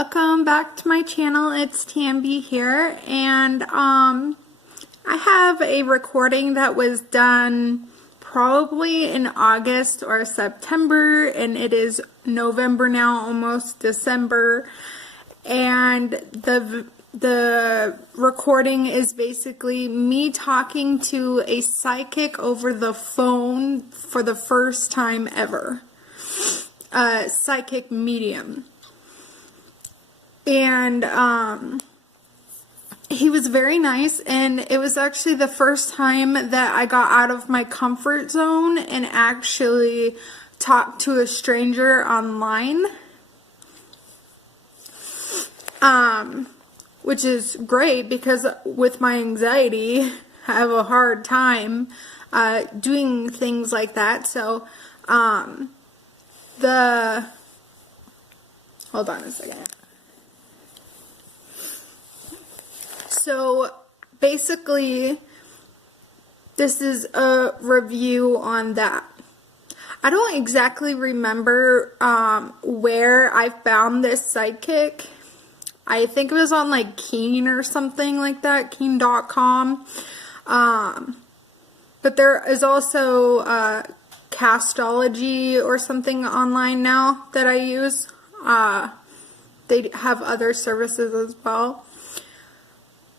Welcome back to my channel. It's Tamby here, and I have a recording that was done probably in August or September, and it is November now, almost December, and the recording is basically me talking to a psychic over the phone for the first time ever. A psychic medium. And he was very nice, and it was actually the first time that I got out of my comfort zone and actually talked to a stranger online, which is great because with my anxiety I have a hard time doing things like that. So hold on a second. So basically, this is a review on that. I don't exactly remember where I found this psychic. I think it was on like Keen or something like that, Keen.com. But there is also Castology or something online now that I use. They have other services as well.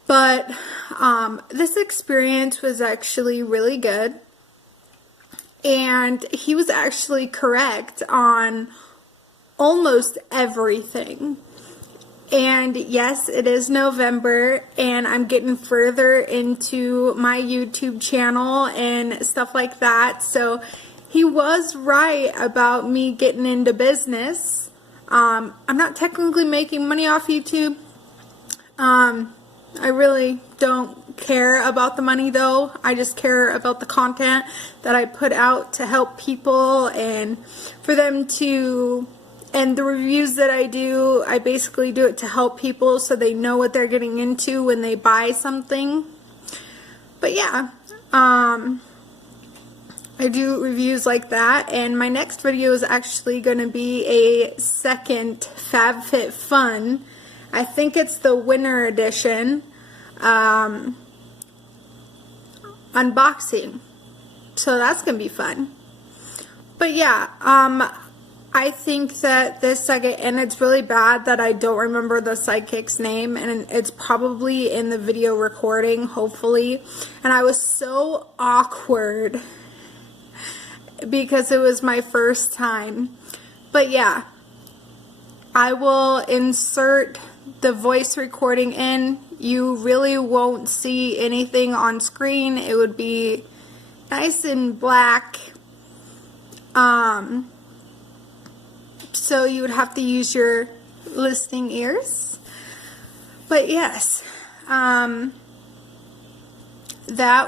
But this experience was actually really good, and he was actually correct on almost everything. And yes, it is November, and I'm getting further into my YouTube channel and stuff like that, so he was right about me getting into business. I'm not technically making money off YouTube. I really don't care about the money though. I just care about the content that I put out to help people and for them to, and the reviews that I do, I basically do it to help people so they know what they're getting into when they buy something. But yeah, I do reviews like that, and my next video is actually going to be a second FabFitFun. I think it's the winter edition unboxing, so that's gonna be fun. But yeah, I think that this psychic, and it's really bad that I don't remember the psychic's name, and it's probably in the video recording, hopefully, and I was so awkward because it was my first time. But yeah, I will insert the voice recording in. You really won't see anything on screen. It would be nice and black. So you would have to use your listening ears. But yes, that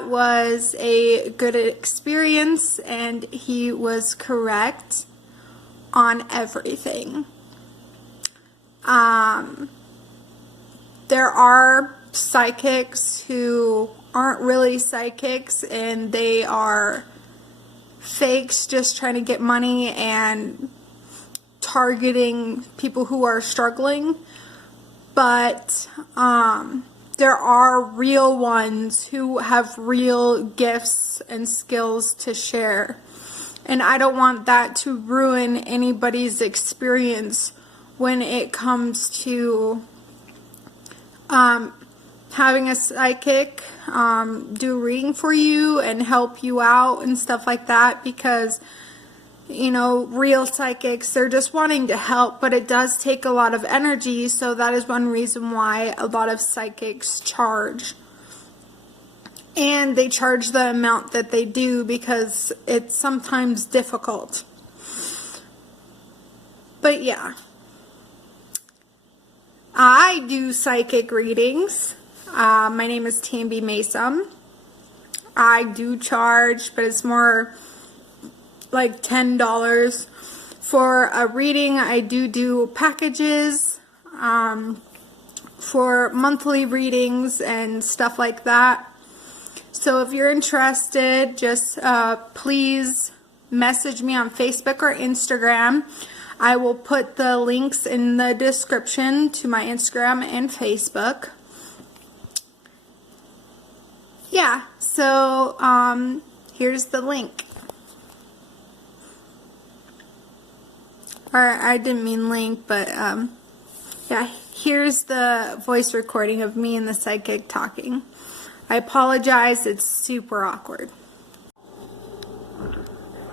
was a good experience, and he was correct on everything. There are psychics who aren't really psychics, and they are fakes just trying to get money and targeting people who are struggling. But there are real ones who have real gifts and skills to share. And I don't want that to ruin anybody's experience when it comes to having a psychic do a reading for you and help you out and stuff like that, because you know, real psychics, they're just wanting to help, but it does take a lot of energy, so that is one reason why a lot of psychics charge. And they charge the amount that they do because it's sometimes difficult. But yeah, I do psychic readings. My name is Tamby Mason. I do charge, but it's more like $10 for a reading. I do packages for monthly readings and stuff like that. So if you're interested, just please message me on Facebook or Instagram. I will put the links in the description to my Instagram and Facebook. Yeah, so here's the link. Or I didn't mean link, but yeah, here's the voice recording of me and the psychic talking. I apologize, it's super awkward.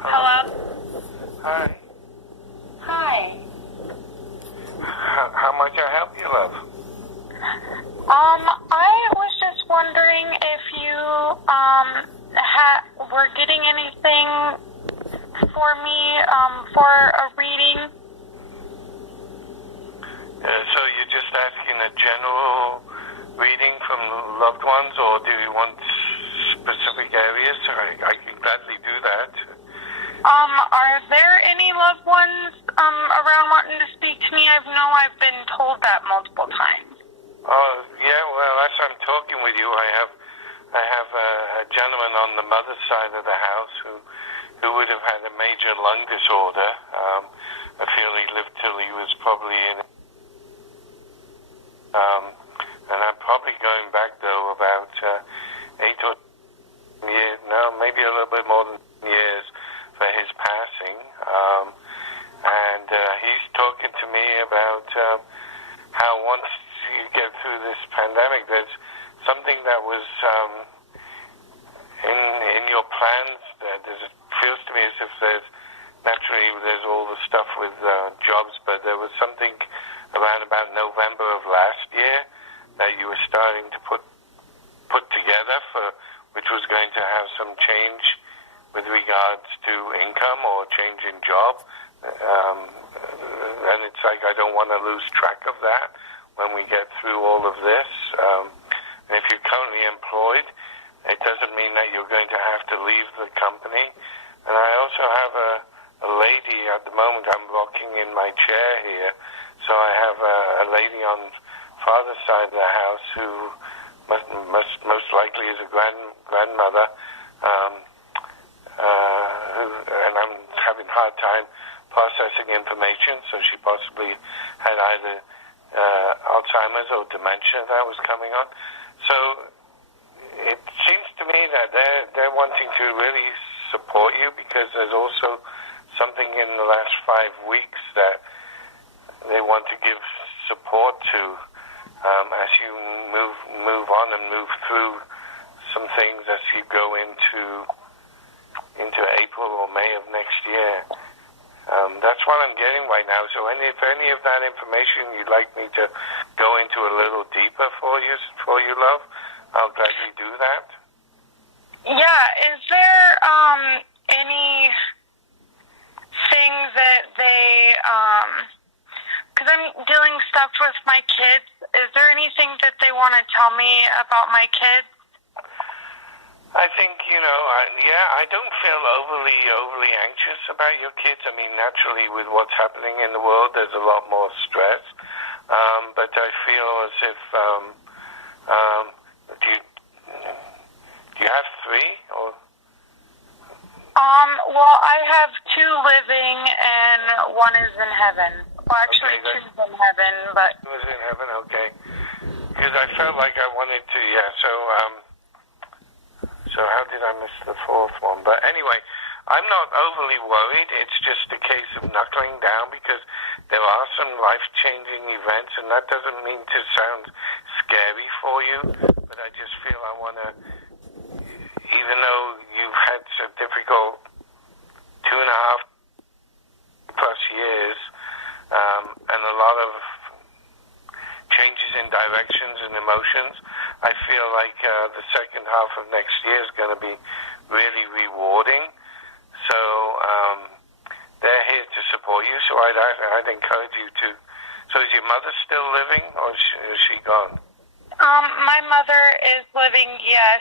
Hello? Hi. Hi. How might I help you, love? I was just wondering if you were getting anything for me for a reading. So you're just asking a general reading from loved ones, or do you want specific areas? I can gladly do that. Are there any loved ones around wanting to speak to me? I know I've been told that multiple times. Oh, yeah, well, as I'm talking with you, I have a gentleman on the mother's side of the house who would have had a major lung disorder. I feel he lived till he was probably in. And I'm probably going back, though, about 8 or 10 years, no, maybe a little bit more than 10 years for his passing. And he's talking to me about how once you get through this pandemic, there's something that was in your plans. It feels to me as if there's all the stuff with jobs, but there was something around about November of last year that you were starting to put together which was going to have some change with regards to income or change in job. And it's like I don't want to lose track of that when we get through all of this. And if you're currently employed, it doesn't mean that you're going to have to leave the company. And I also have a lady at the moment. I'm rocking in my chair here, so I have a lady on father's side of the house who most likely is a grandmother, and I'm having a hard time processing information, so she possibly had either Alzheimer's or dementia that was coming on. So it seems to me that they're wanting to really support you, because there's also something in the last 5 weeks that they want to give support to as you move on and move through some things as you go into April or May of next year. That's what I'm getting right now. So if any of that information you'd like me to go into a little deeper for you, love, I'll gladly do that. Yeah, is there any things that they, because I'm dealing stuff with my kids, is there anything that they want to tell me about my kids? I think, I don't feel overly anxious about your kids. I mean, naturally, with what's happening in the world, there's a lot more stress. But I feel as if, do you have 3? Or? Well, I have 2 living and 1 is in heaven. Well, actually, Okay, 2's in heaven, but... 2 is in heaven, okay. Because I felt like I wanted to, so how did I miss the 4th one? But anyway, I'm not overly worried. It's just a case of knuckling down, because there are some life-changing events, and that doesn't mean to sound scary for you, but I just feel I want to, even though you've had some difficult 2.5+ years, and a lot of changes in directions and emotions, I feel like the second half of next year is going to be really rewarding. So they're here to support you. So I'd encourage you to. So is your mother still living, or is she gone? My mother is living, yes.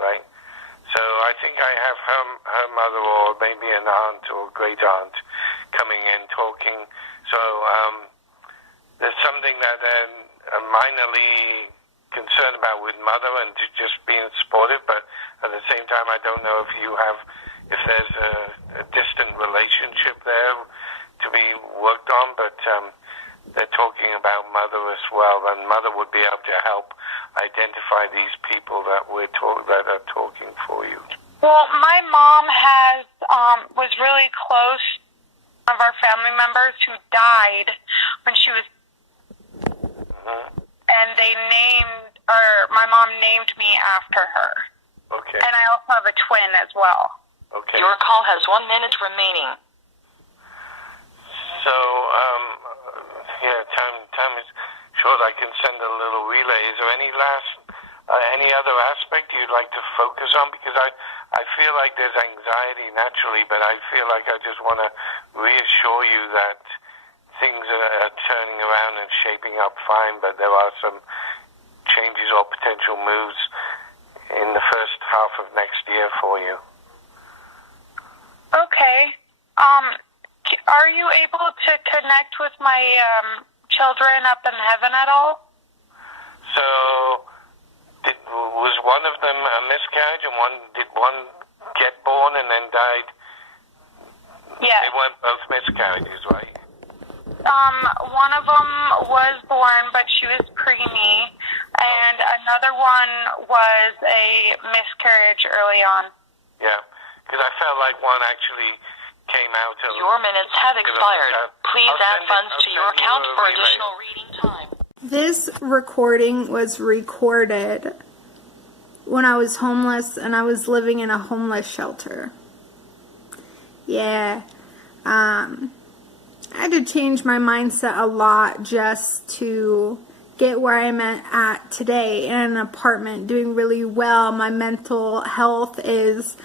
Right. So I think I have her mother, or maybe an aunt or great aunt, coming in talking. So there's something that they're minorly concerned about with mother, and just being supportive, but at the same time, I don't know if there's a distant relationship there to to be worked on, but they're talking about Mother as well, and Mother would be able to help identify these people that that are talking for you. Well, my mom was really close to one of our family members who died when she was, and my mom named me after her. Okay. And I also have a twin as well. Okay. Your call has 1 minute remaining. So, yeah, time is short. I can send a little relay. Is there any other aspect you'd like to focus on? Because I feel like there's anxiety naturally, but I feel like I just want to reassure you that things are turning around and shaping up fine, but there are some changes or potential moves in the first half of next year for you. Okay. Are you able to connect with my children up in heaven at all? So, was one of them a miscarriage, and did one get born and then died? Yes. They weren't both miscarriages, right? One of them was born, but she was preemie, and another one was a miscarriage early on. Yeah, because I felt like one actually came out. Your minutes have expired. Please add funds to your account for additional reading time. This recording was recorded when I was homeless and I was living in a homeless shelter. Yeah. I had to change my mindset a lot just to get where I'm at today, in an apartment, doing really well. My mental health is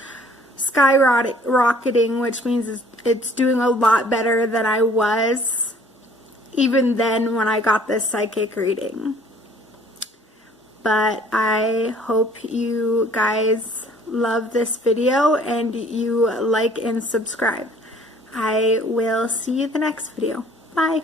skyrocketing, which means it's doing a lot better than I was even then when I got this psychic reading. But I hope you guys love this video and you like and subscribe. I will see you in the next video. Bye.